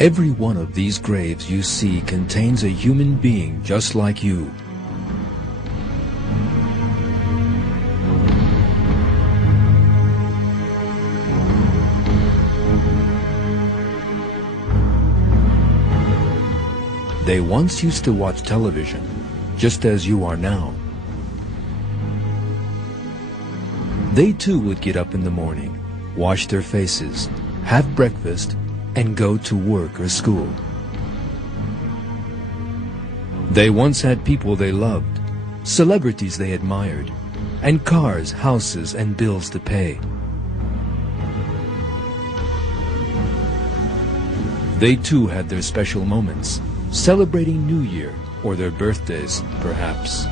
Every one of these graves you see contains a human being just like you. They once used to watch television, just as you are now. They too would get up in the morning, wash their faces, have breakfast, and go to work or school. They once had people they loved, celebrities they admired, and cars, houses, and bills to pay. They too had their special moments, celebrating New Year or their birthdays, perhaps.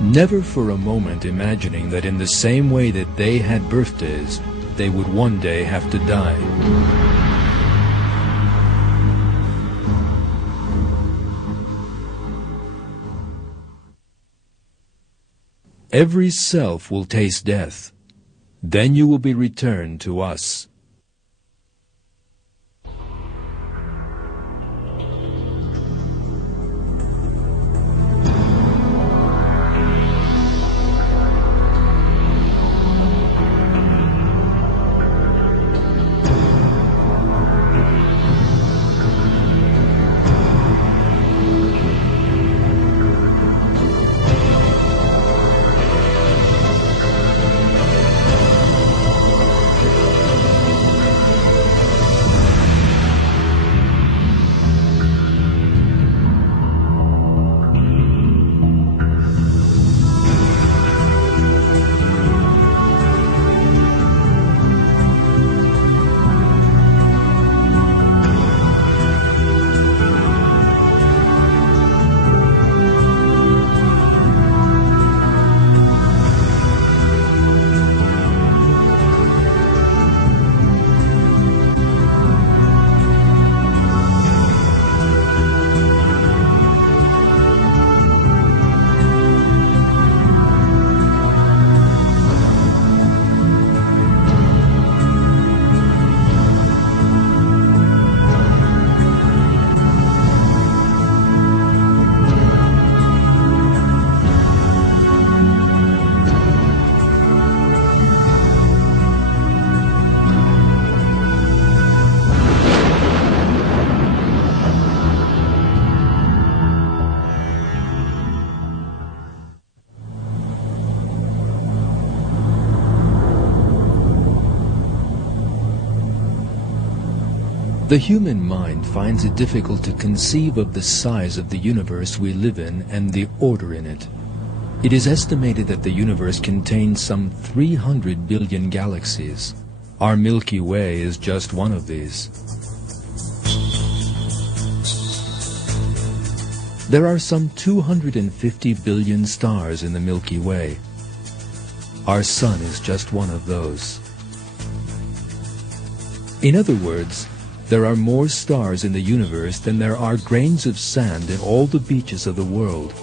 Never for a moment imagining that in the same way that they had birthdays, they would one day have to die. Every self will taste death. Then you will be returned to us. The human mind finds it difficult to conceive of the size of the universe we live in and the order in it. It is estimated that the universe contains some 300 billion galaxies. Our Milky Way is just one of these. There are some 250 billion stars in the Milky Way. Our Sun is just one of those. In other words, there are more stars in the universe than there are grains of sand in all the beaches of the world.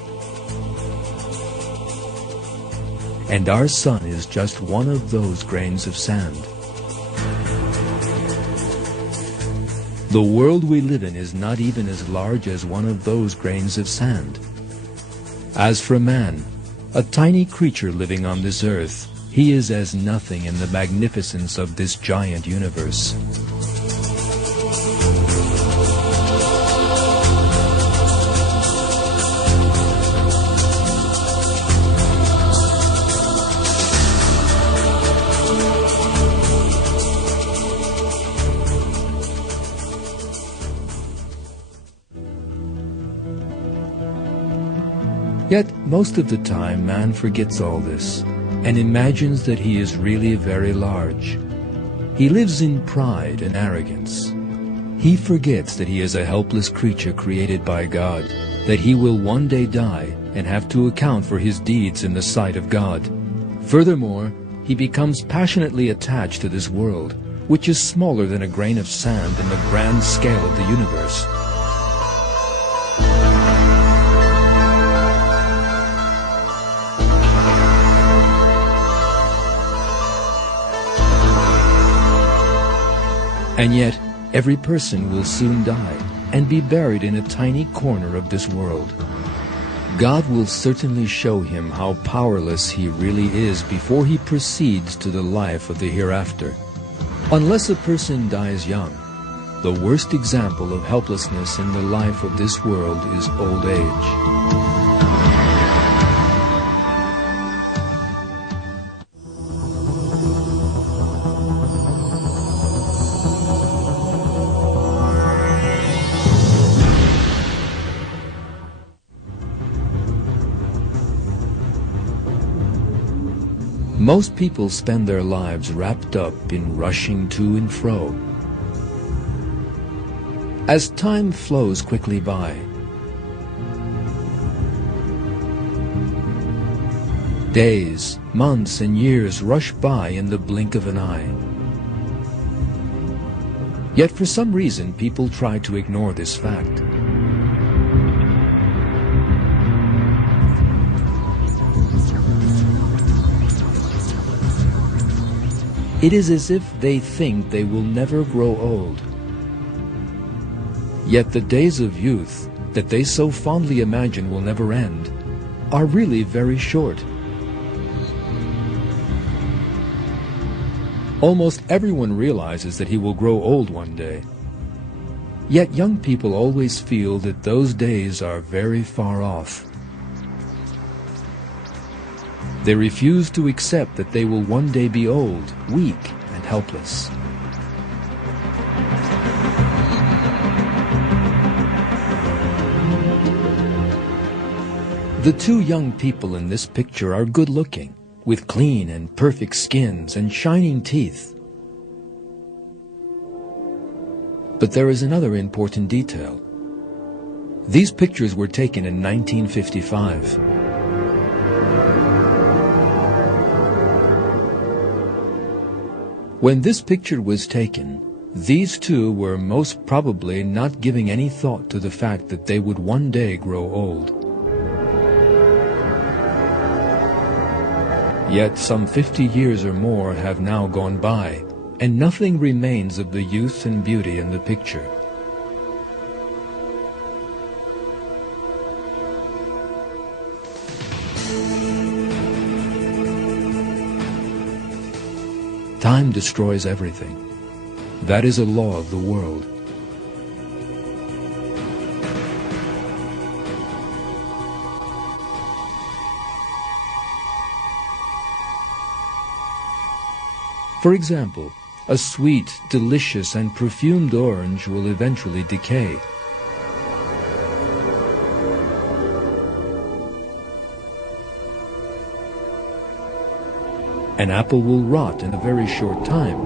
And our Sun is just one of those grains of sand. The world we live in is not even as large as one of those grains of sand. As for man, a tiny creature living on this earth, he is as nothing in the magnificence of this giant universe. Yet, most of the time, man forgets all this and imagines that he is really very large. He lives in pride and arrogance. He forgets that he is a helpless creature created by God, that he will one day die and have to account for his deeds in the sight of God. Furthermore, he becomes passionately attached to this world, which is smaller than a grain of sand in the grand scale of the universe. And yet, Every person will soon die and be buried in a tiny corner of this world. God will certainly show him how powerless he really is before he proceeds to the life of the hereafter. Unless a person dies young, the worst example of helplessness in the life of this world is old age. Most people spend their lives wrapped up in rushing to and fro. As time flows quickly by, days, months, and years rush by in the blink of an eye. Yet for some reason, people try to ignore this fact. It is as if they think they will never grow old. Yet the days of youth that they so fondly imagine will never end are really very short. Almost everyone realizes that he will grow old one day. Yet young people always feel that those days are very far off. They refuse to accept that they will one day be old, weak, and helpless. The two young people in this picture are good-looking, with clean and perfect skins and shining teeth. But there is another important detail. These pictures were taken in 1955. When this picture was taken, these two were most probably not giving any thought to the fact that they would one day grow old. Yet some 50 years or more have now gone by, and nothing remains of the youth and beauty in the picture. Time destroys everything. That is a law of the world. For example, a sweet, delicious, and perfumed orange will eventually decay. An apple will rot in a very short time.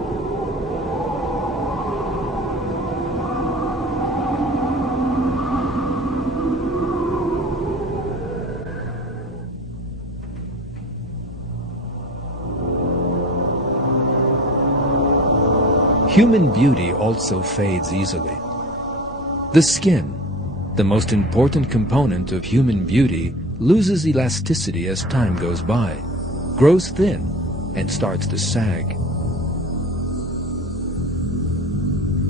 Human beauty also fades easily. The skin, the most important component of human beauty, loses elasticity as time goes by, grows thin, and starts to sag.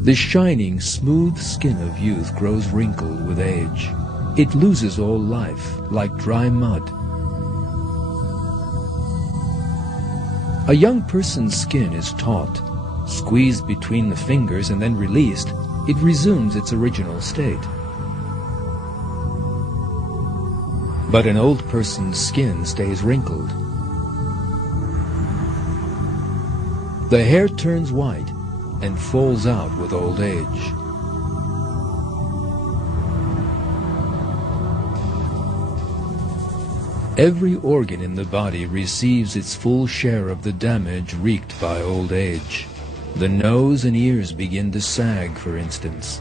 The shining, smooth skin of youth grows wrinkled with age. It loses all life, like dry mud. A young person's skin is taut. Squeezed between the fingers and then released, it resumes its original state. But an old person's skin stays wrinkled. The hair turns white and falls out with old age. Every organ in the body receives its full share of the damage wreaked by old age. The nose and ears begin to sag, for instance.